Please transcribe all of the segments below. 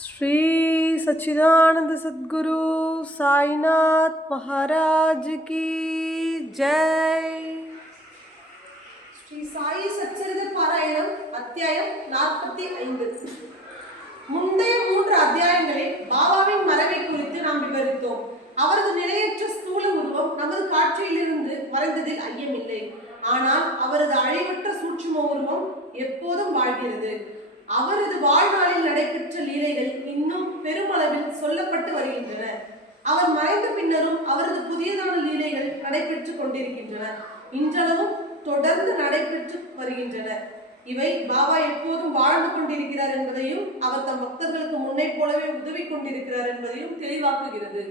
श्री सच्चिदानंद सद्गुरु साईनाथ महाराज की जय. ஸ்ரீ சாயி சச்சரித பாராயணம் அத்தியாயம் 45. முந்தைய 3 அத்தியாயங்களில் பாபாவின் மறைவை குறித்து நாம் விவரித்தோம். அவரது நிலையற்ற ஸ்தூல உருவம் நமது காட்சியிலிருந்து மறைந்ததில் ஐயமில்லை. ஆனால் அவரது அழிவற்ற சூட்சும உருவம் எப்போதும் வாழ்கிறது. அவரது வாழ்நாளில் நடைபெற்ற லீலைகள் இன்னும் பெருமளவில் சொல்லப்பட்டு வருகின்றன. அவர் மறைந்த பின்னரும் அவரது புதியதான லீலைகள் நடைபெற்றுக் கொண்டிருக்கின்றன. இன்றளவும் தொடர்ந்து நடைபெற்று வருகின்றன. இவை பாபா எப்போதும் வாழ்ந்து கொண்டிருக்கிறார் என்பதையும் அவர் தம் பக்தர்களுக்கு முன்னே போலவே உதவி கொண்டிருக்கிறார் என்பதையும் தெளிவாக்குகிறது.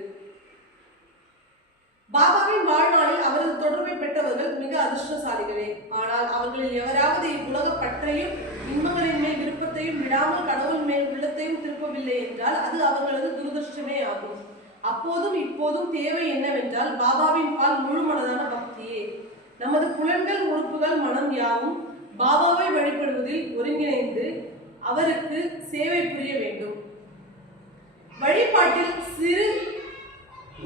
பாபாவின் வாழ்நாளில் அவரது தொடர்பை பெற்றவர்கள் மிக அதிர்ஷ்டசாலிகளே. ஆனால் அவர்களில் எவராவது இவ்வுலக பற்றையும் இன்பங்களின் மேல் விருப்பத்தையும் விடாமல் கடவுள் மேல் உள்ளத்தையும் திருப்பவில்லை என்றால் அது அவர்களது துரதிருஷ்டமே ஆகும். அப்போதும் இப்போதும் தேவை என்னவென்றால் பாபாவின் பால் முழு மனதான பக்தியே. நமது புலன்கள், உறுப்புகள், மனம் யாவும் பாபாவை வழிபடுவதில் ஒருங்கிணைந்து அவருக்கு சேவை புரிய வேண்டும். வழிபாட்டில் சிறு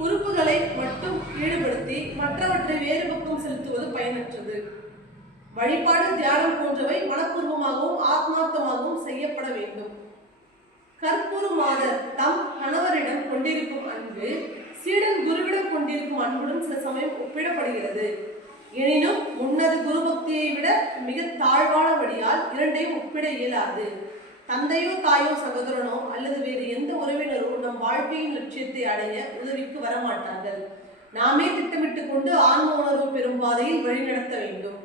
உறுப்புகளை மட்டும் ஈடுபடுத்தி மற்றவற்றை வேறு பக்கம் செலுத்துவது பயனற்றது. வழிபாடு, தியானம் போன்றவை மனப்பூர்வமாகவும் ஆத்மார்த்தமாகவும் செய்யப்பட வேண்டும். கற்பூர் மாதர் தம் கணவரிடம் கொண்டிருக்கும் அன்பு சீடன் குருவிடம் கொண்டிருக்கும் அன்புடன் சில சமயம் ஒப்பிடப்படுகிறது. எனினும் முன்னது குரு பக்தியை விட மிக தாழ்வானபடியால் இரண்டையும் ஒப்பிட இயலாது. தந்தையோ தாயோ சகோதரனோ அல்லது வேறு எந்த உறவினரோ நம் வாழ்க்கையின் லட்சியத்தை அடைய உதவிக்கு வரமாட்டார்கள். நாமே திட்டமிட்டு கொண்டு ஆன்ம உணர்வு பெறும் பாதையில் வழிநடத்த வேண்டும்.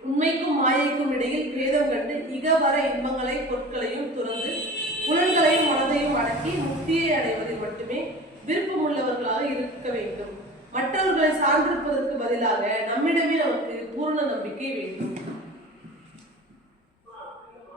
உண்மைக்கும் மாயைக்கும் இடையில் பேதம் கண்டு இகவர இன்பங்களை, பொருட்களையும் துறந்து புலன்களையும் மனதையும் அடக்கி முக்தியை அடைவதில் மட்டுமே விருப்பமுள்ளவர்களாக இருக்க வேண்டும். மற்றவர்களை சார்ந்திருப்பதற்கு பதிலாக நம்மிடமே நமக்கு பூர்ண நம்பிக்கை வேண்டும்.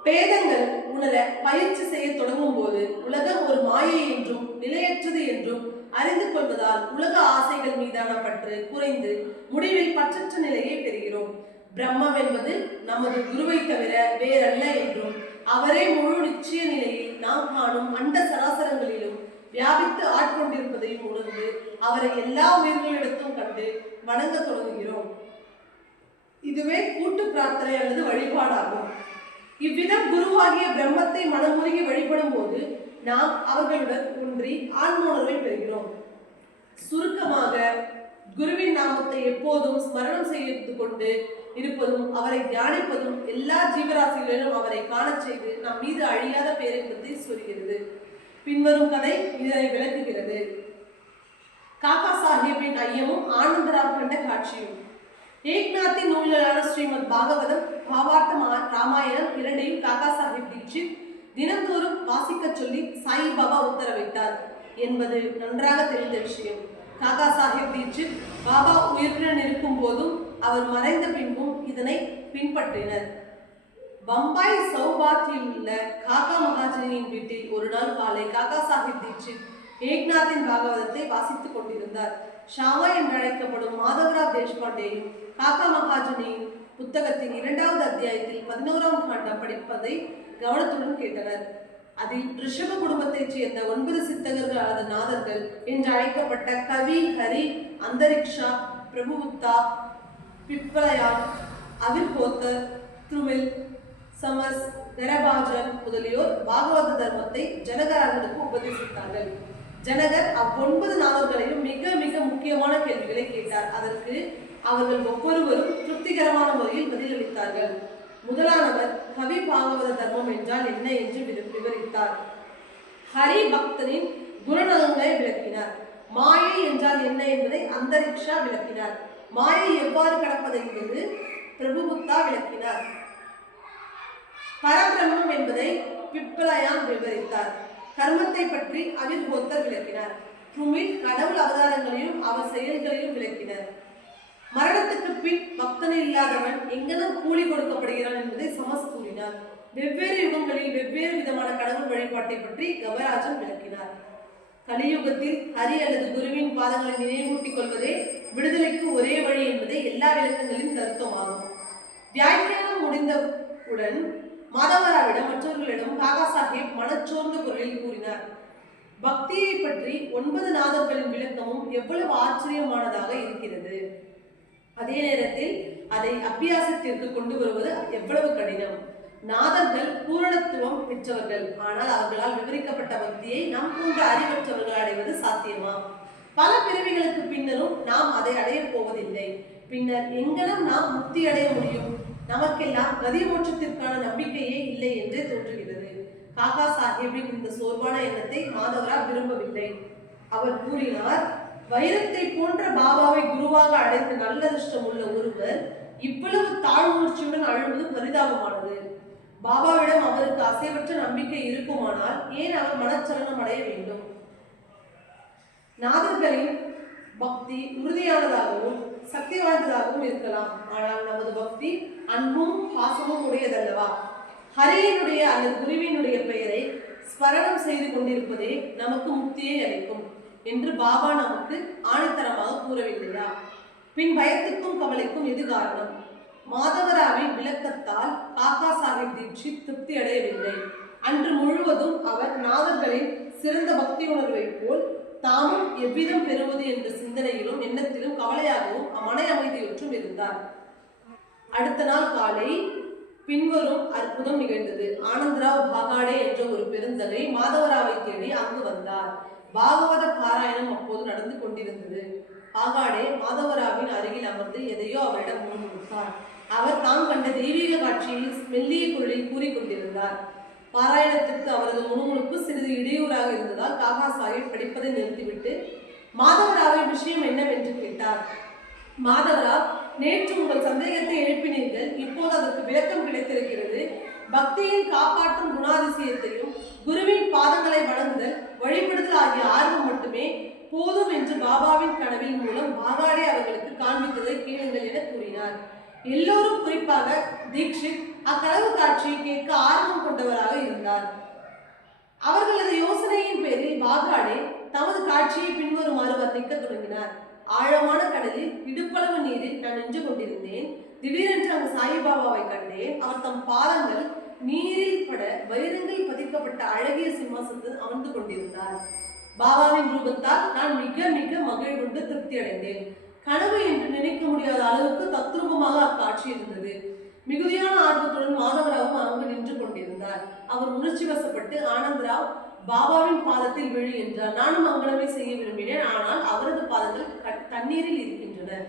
பேதங்கள் உணர பயிற்சி செய்ய தொடங்கும் போது உலகம் ஒரு மாயை என்றும் நிலையற்றது என்றும் அறிந்து கொள்வதால் உலக ஆசைகள் மீதான பற்று குறைந்து முடிவில் பற்றற்ற நிலையை பெறுகிறோம். பிரம்மம் என்பது நமது குருவை தவிர வேறல்ல என்றும் அவரே முழு நிச்சய நிலையில் நாம் காணும் அண்ட சராசரங்களிலும் வியாபித்து ஆட்கொண்டிருப்பதையும் உணர்ந்து அவரை எல்லா உயிர்களிடத்தும் கண்டு வணங்க தொடங்குகிறோம். இதுவே கூட்டு பிரார்த்தனை அல்லது வழிபாடாகும். இவ்விதம் குருவாகிய பிரம்மத்தை மனமுருகி வழிபடும் போது நாம் அவர்களுடன் ஒன்றி ஆன்ம உணர்வை பெறுகிறோம். சுருக்கமாக, குருவின் நாமத்தை எப்போதும் ஸ்மரணம் செய்து கொண்டு இருப்பதும் அவரை தியானிப்பதும் எல்லா ஜீவராசிகளிலும் அவரை காண செய்து நம் மீது அழியாத பேரின்பத்தை சொல்கிறது. பின்வரும் கதை இதனை விளக்குகிறது. காக்கா சாஹிப்பின் ஐயமும் ஆனந்தராவ் கண்ட காட்சியும். ஏக்நாத்தின் நூல்களான ஸ்ரீமத் பாகவதம், பாவார்த்த ராமாயணம் இரண்டையும் காக்கா சாஹிப் தீட்சித் தினந்தோறும் வாசிக்க சொல்லி சாயிபாபா உத்தரவிட்டார் என்பது நன்றாக தெரிந்த விஷயம். காக்கா சாஹிப் தீட்சித் பாபா உயிருடன் இருக்கும் போதும் அவர் மறைந்த பின்பும் இதனை பின்பற்றினர். பம்பாய் சௌபாத்தில் உள்ள காக்கா மகாஜனின் வீட்டில் ஒரு நாள் காலை காக்கா சாஹிப் தீட்சித் ஏக்நாத்தின் பாகவதத்தை வாசித்துக் கொண்டிருந்தார். ஷாமா என்று அழைக்கப்படும் மாதவராவ் தேஷ்பாண்டேயும் காக்கா மகாஜனின் புத்தகத்தின் 2வது அத்தியாயத்தில் 11ஆம் காண்டம் படிப்பதை கவனத்துடன் கேட்டனர். அதில் ரிஷப குடும்பத்தைச் சேர்ந்த 9 சித்தகர்கள் அல்லது நாதர்கள் என்று அழைக்கப்பட்ட கவி, ஹரி, அந்தரிக்ஷா, பிரபுவுத்தா, பிப்பலயா, அவிர்கோத்தர், துருமில், சமஸ், தரபாஜன் முதலியோர் பாகவத தர்மத்தை ஜனகராஜனுக்கு உபதேசித்தார்கள். ஜனகர் 9 நாதர்களையும் மிக மிக முக்கியமான கேள்விகளை கேட்டார். அதற்கு அவர்கள் ஒவ்வொருவரும் திருப்திகரமான முறையில் பதிலளித்தார்கள். முதலானவர் கவி பாகவத தர்மம் என்றால் என்ன என்று விவரித்தார். ஹரி பக்தனின் குணநலங்களை விளக்கினார். மாயை என்றால் என்ன என்பதை அந்தரிக்ஷா விளக்கினார். மாயை எவ்வாறு கடப்பது என்பது பிரபுவுத்தா விளக்கினார். பரபிரம்மம் என்பதை பிப்பலயான் விவரித்தார். கர்மத்தை பற்றி அவிர்கோத்தர் விளக்கினார். துருமில் கடவுள் அவதாரங்களையும் அவர் செயல்களையும் விளக்கினர். மரணத்துக்கு பின் பக்தனை இல்லாதவன் எங்கெல்லாம் கூலி கொடுக்கப்படுகிறான் என்பதை சமஸ் கூறினார். வெவ்வேறு யுகங்களில் வெவ்வேறு விதமான கடவுள் வழிபாட்டை பற்றி கவராஜன் விளக்கினார். கலியுகத்தில் ஹரி அல்லது குருவின் பாதங்களை நினைவூட்டிக் கொள்வதே விடுதலைக்கு ஒரே வழி என்பதே எல்லா விளக்கங்களின் கருத்தமாகும். வியாக்கியானம் முடிந்தவுடன் மாதவராவிடம் மற்றவர்களிடம் காக்கா சாஹிப் மனச்சோர்ந்த குரலில் முறையில் கூறினார். பக்தியை பற்றி 9 நாதர்களின் விளக்கமும் எவ்வளவு ஆச்சரியமானதாக இருக்கிறது. அதே நேரத்தில் அதை அபியாசத்திற்கு கொண்டு வருவது எவ்வளவு கடினம். நாதர்கள் பூரணத்துவம் பெற்றவர்கள், ஆனால் அவர்களால் விவரிக்கப்பட்ட பக்தியை நம் போன்ற அறிவற்றவர்கள் அடைவது சாத்தியமா? பல பிறவிகளுக்கு பின்னரும் நாம் அதை அடையப் போவதில்லை. பின்னர் எங்கனம் நாம் முக்தி அடைய முடியும்? நமக்கெல்லாம் கதி மோட்சத்திற்கான நம்பிக்கையே இல்லை என்றே தோன்றுகிறது. காகா சாஹிப்பின் இந்த சோர்வான எண்ணத்தை மாதவரா விரும்பவில்லை. அவர் கூறினார், வைரத்தை போன்ற பாபாவை குருவாக அடைந்த நல்லதிர்ஷ்டம் உள்ள ஒருவர் இவ்வளவு தாழ்வுணர்ச்சியுடன் அழுவது பரிதாபமானது. பாபாவிடம் அவருக்கு அசைவற்ற நம்பிக்கை இருக்குமானால் ஏன் அவர் மனச்சலனம் அடைய வேண்டும்? நாதர்களின் பக்தி உறுதியானதாகவும் சக்தி வாய்ந்ததாகவும் இருக்கலாம், ஆனால் நமது பக்தி அன்பும் பாசமும் உடையதல்லவா? ஹரியினுடைய அல்லது குருவினுடைய பெயரை ஸ்மரணம் செய்து கொண்டிருப்பதே நமக்கு முக்தியை அளிக்கும் என்று பாபா நமக்கு ஆணித்தரமாக கூறவில்லையா? பின் பயத்துக்கும் கவலைக்கும் எது காரணம்? மாதவராவின் விளக்கத்தால் காகா சாஹிப் தீட்சித் திருப்தி அடையவில்லை. அன்று முழுவதும் அவர் நாதர்களின் சிறந்த பக்தி உணர்வை போல் தாமும் எவ்விதம் பெறுவது என்ற சிந்தனையிலும் எண்ணத்திலும் கவலையாகவும் மன அமைதியுற்றும் இருந்தார். அடுத்த நாள் காலை பின்வரும் அற்புதம் நிகழ்ந்தது. ஆனந்தராவ் பாகாடே என்ற ஒரு பெருந்தகை மாதவராவை தேடி அங்கு வந்தார். பாகவத பாராயணம் அப்போது நடந்து கொண்டிருந்தது. பாகாடே மாதவராவின் அருகில் அமர்ந்து எதையோ அவரிடம் முன்னிறுத்தார். அவர் தாம் கண்ட தெய்வீக காட்சியில் மெல்லிய குரலில் கூறிக்கொண்டிருந்தார். பாராயணத்திற்கு அவரது முணுமுணுப்பு சிறிது இடையூறாக இருந்ததால் காகா சாஹிப் படிப்பதை நிறுத்திவிட்டு மாதவராவின் விஷயம் என்னவென்று கேட்டார். மாதவராவ், நேற்று உங்கள் சந்தேகத்தை எழுப்பினீர்கள், இப்போது அதற்கு விளக்கம் கிடைத்திருக்கிறது. பக்தியின் காப்பாற்றும் குணாதிசயத்தையும் குருவின் பாதங்களை வணங்குதல் வழிபடுதல் ஆகிய ஆர்வம் மட்டுமே போதும் என்று பாபாவின் கனவின் மூலம் பாகாடே அவர்களுக்கு காண்பித்ததை கேளுங்கள் என கூறினார். எல்லோரும், குறிப்பாக தீக்ஷித், அக்கனவு காட்சியை கேட்க ஆர்வம் கொண்டவராக இருந்தார். அவர்களது யோசனையின் பேரில் பாகாடே தமது காட்சியை பின்வருமாறு வர்ணிக்க தொடங்கினார். ஆழமான கடலில் இடுப்பளவு நீரில் நான் நின்று கொண்டிருந்தேன். திடீரென்று அங்கு சாயிபாபாவை கண்டேன். அவர் தம் பாதங்கள் நீரில் பட வைரங்கள் பதிக்கப்பட்ட அழகிய சிம்மாசனத்தில் அமர்ந்து கொண்டிருந்தார். பாபாவின் ரூபத்தால் நான் மிக மிக மகிழ்வுண்டு திருப்தி அடைந்தேன். கனவு என்று நினைக்க முடியாத அளவுக்கு தத்ரூபமாக அக்காட்சி இருந்தது. மிகுதியான ஆர்வத்துடன் மாதவராவும் அங்கு நின்று கொண்டிருந்தார். அவர் உணர்ச்சி வசப்பட்டு, ஆனந்தராவ், பாபாவின் பாதத்தில் விழு என்றார். நானும் அங்கனமே செய்ய விரும்பினேன். ஆனால் அவரது பாதங்கள் தண்ணீரில் இருக்கின்றன.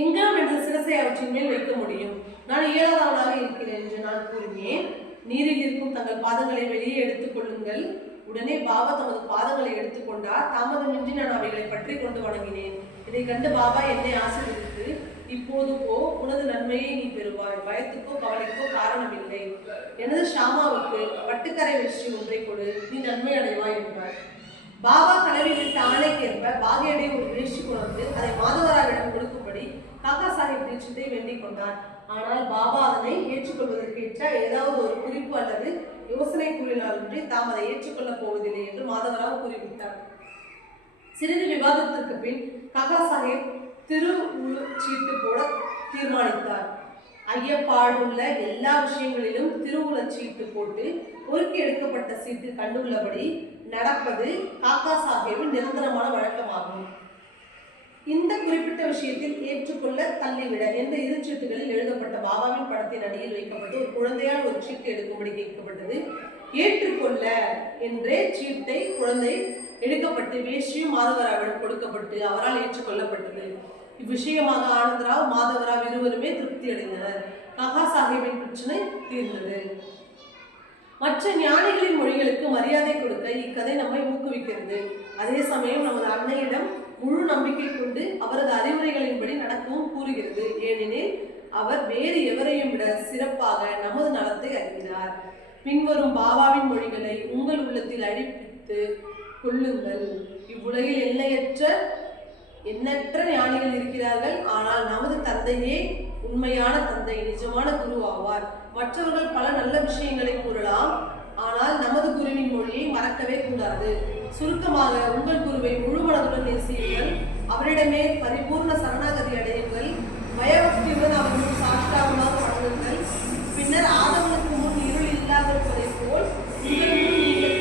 எங்கனம் என்ற சிரசை அவற்றின் மேல் வைக்க முடியும்? நான் இயலாதவனாக இருக்கிறேன் என்று நான் கூறினேன். நீரில் இருக்கும் தங்கள் பாதங்களை வெளியே எடுத்துக் கொள்ளுங்கள். உடனே பாபா தமது பாதங்களை எடுத்துக்கொண்டார். தாமதமின்றி நான் அவைகளை பற்றி கொண்டு வணங்கினேன். இதை கண்டு பாபா என்னை ஆசீர்வதித்து, இப்போது போ, உனது நன்மையை நீ பெறுவாய், பயத்துக்கோ கவலைக்கோ காரணமில்லை. எனது ஷாமாவுக்கு பட்டுக்கரை வெற்றி ஒன்றை கொடு, நீ நன்மை அடைவாய் என்றார். பாபா கனவில் விட்ட ஆணைக்கேற்ப பாகியடை ஒரு வேஷ்டி கொண்டு அதை மாதவராவிடம் கொடுக்கும்படி காகா சாஹிப் தீட்சித்தை வேண்டிக் கொண்டார். ஆனால் பாபா அதனை ஏற்றுக்கொள்வதற்கேற்ற ஏதாவது ஒரு குறிப்பு அல்லது யோசனை கூறினாலின்றி தாம் அதை ஏற்றுக்கொள்ளப் போவதில்லை என்று மாதவராவ் கூறிவிட்டார். சிறிது விவாதத்திற்கு பின் காகா சாஹிப் திருவுளச்சீட்டு போட தீர்மானித்தார். ஐயப்பாடுள்ள எல்லா விஷயங்களிலும் திருவுளச்சீட்டு போட்டு பொறுக்கி எடுக்கப்பட்ட சீட்டு கண்டுள்ளபடி நடப்பது காகா சாஹிப்பின் நிரந்தரமான வழக்கமாகும். இந்த குறிப்பிட்ட விஷயத்தில் ஏற்றுக்கொள்ள தள்ளிவிட என்ற இரு சீட்டுகளில் எழுதப்பட்ட பாபாவின் படத்தின் அடியில் வைக்கப்பட்டு ஒரு குழந்தையால் ஒரு சீட்டு எடுக்கும்படி கேட்கப்பட்டது. ஏற்றுக்கொள்ள என்றே சீட்டை குழந்தை எடுக்கப்பட்டு வேஷ்டியும் மாதவராவிடம் கொடுக்கப்பட்டு அவரால் ஏற்றுக்கொள்ளப்பட்டது. இவ்விஷயமாக ஆனந்தராவ், மாதவராவ் இருவருமே திருப்தி அடைந்தனர். காகா சாஹிப்பின் பிரச்சனை தீர்ந்தது. மற்ற ஞானிகளின் மொழிகளுக்கு மரியாதை கொடுக்க இக்கதை நம்மை ஊக்குவிக்கிறது. அதே சமயம் நமது அன்னையிடம் முழு நம்பிக்கை கொண்டு அவரது அறிவுரைகளின்படி நடக்கவும் கூறுகிறது. ஏனெனில் அவர் வேறு எவரையும் விட சிறப்பாக நமது நலத்தை அறிகிறார். பின்வரும் பாபாவின் மொழிகளை உங்கள் உள்ளத்தில் அழிப்பித்து கொள்ளுங்கள். இவ்வுலகில் எண்ணற்ற ஞானிகள் இருக்கிறார்கள். ஆனால் நமது தந்தையே உண்மையான தந்தை, நிஜமான குரு ஆவார். மற்றவர்கள் பல நல்ல விஷயங்களை கூறலாம், ஆனால் நமது குருவின் மொழியை மறக்கவே கூடாது. சுருக்கமாக, உங்கள் குருவை முழு மனதுடன் நேசியுங்கள், அவரிடமே பரிபூர்ண சரணாகதி அடையுங்கள், பயபக்தியுடன் அவர்கள் சாஷ்டாங்கமாக வணங்குங்கள். பின்னர் ஆதவனுக்கு முன் இருள் இல்லாதிருப்பதை போல் உங்கள் முன் நீங்கள்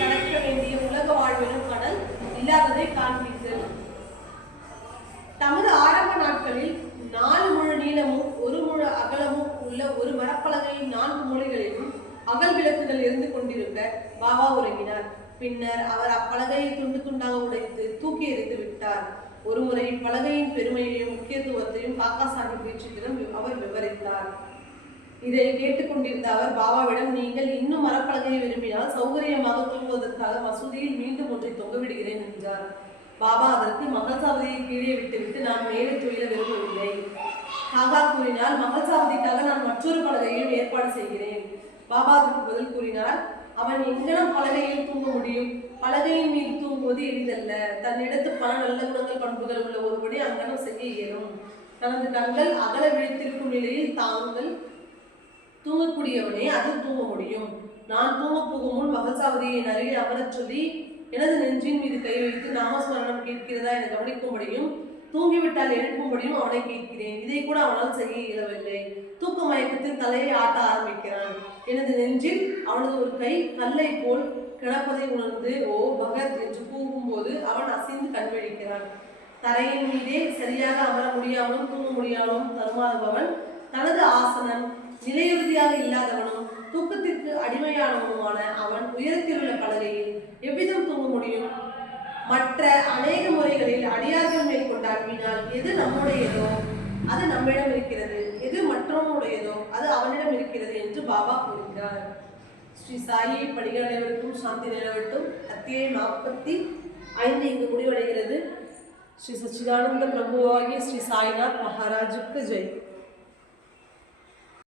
உடைந்து கொண்டிருக்க பாபா உறங்கினார். பின்னர் அவர் அப்பலகையை துண்டு துண்டாக உடைத்து தூக்கி எறிந்து விட்டார். ஒருமுறை இப்பலகையின் பெருமையையும் முக்கியத்துவத்தையும் காக்கா சாஹிப் தீட்சித்திடம் அவர் விவரித்தார். இதை கேட்டுக்கொண்டிருந்த அவர் பாபாவிடம், நீங்கள் இன்னும் மரப்பலகையை விரும்பினால் சௌகரியமாக தூங்குவதற்காக மசூதியில் மீண்டும் ஒன்றை தொங்கவிடுகிறேன் என்றார். பாபா அதற்கு, மகள் சாவதியை கீழே விட்டுவிட்டு நான் மேலே துயில விரும்பவில்லை. காகா கூறினால், மகள் சாவதிக்காக நான் மற்றொரு பலகையையும் ஏற்பாடு செய்கிறேன். பாபா அதற்கு பதில் கூறினார், அவன் எங்கனம் பலகையில் தூங்க முடியும்? பலகையின் மீது தூங்குவது எளிதல்ல. தன்னிடத்து பல நல்ல குணங்கள் பண்புகள் உள்ள ஒருபடி அங்கனம் செய்ய இயலும். தனது கண்கள் அகல விழித்திருக்கும் நிலையில் தாங்கள் தூங்கக்கூடியவனே அதில் தூங்க முடியும். நான் தூங்க போகும் முன் மகள் சாவதியை என் அருகில் அமரச் சொல்லி எனது நெஞ்சின் மீது கை வைத்து நாமஸ்மரணம் கேட்கிறதா என கவனிக்கும்படியும் தூங்கிவிட்டால் எழுப்பும்படியும் அவனை கேட்கிறேன். இதை கூட அவனால் செய்ய இயலவில்லை. தூக்க மயக்கத்தில் தலையை ஆட்ட ஆரம்பிக்கிறான். எனது நெஞ்சில் அவனது ஒரு கை கல்லை போல் கிடப்பதை உணர்ந்து ஓ பகத் என்று கூறும்போது அவன் அசைந்து கண்விழிக்கிறான். தரையின் மீதே சரியாக அமர முடியாமலும் தூங்க முடியாமலும் தருமாறுபவன், தனது ஆசனம் நிலையுறுதியாக இல்லாதவனும் தூக்கத்திற்கு அடிமையானவனுமான அவன் உயரத்தில் உள்ள பலகையில் எவ்விதம் தூங்க முடியும்? மற்ற அநேக முறைகளில் அடியார்கள் மேற்கொண்ட அன்பினால் எது நம்முடையதோ அது நம்மிடம் இருக்கிறது, எது மற்றவனுடையதோ அது அவனிடம் இருக்கிறது என்று பாபா கூறுகிறார். ஸ்ரீ சாயி படிகள் அனைவருக்கும் சாந்தி நிலவட்டும். அத்தியாயம் 45 இங்கு முடிவடைகிறது. ஸ்ரீ சச்சிதானந்த பிரபுவாகிய ஸ்ரீ சாய்நாத் மகாராஜுக்கு ஜெய்.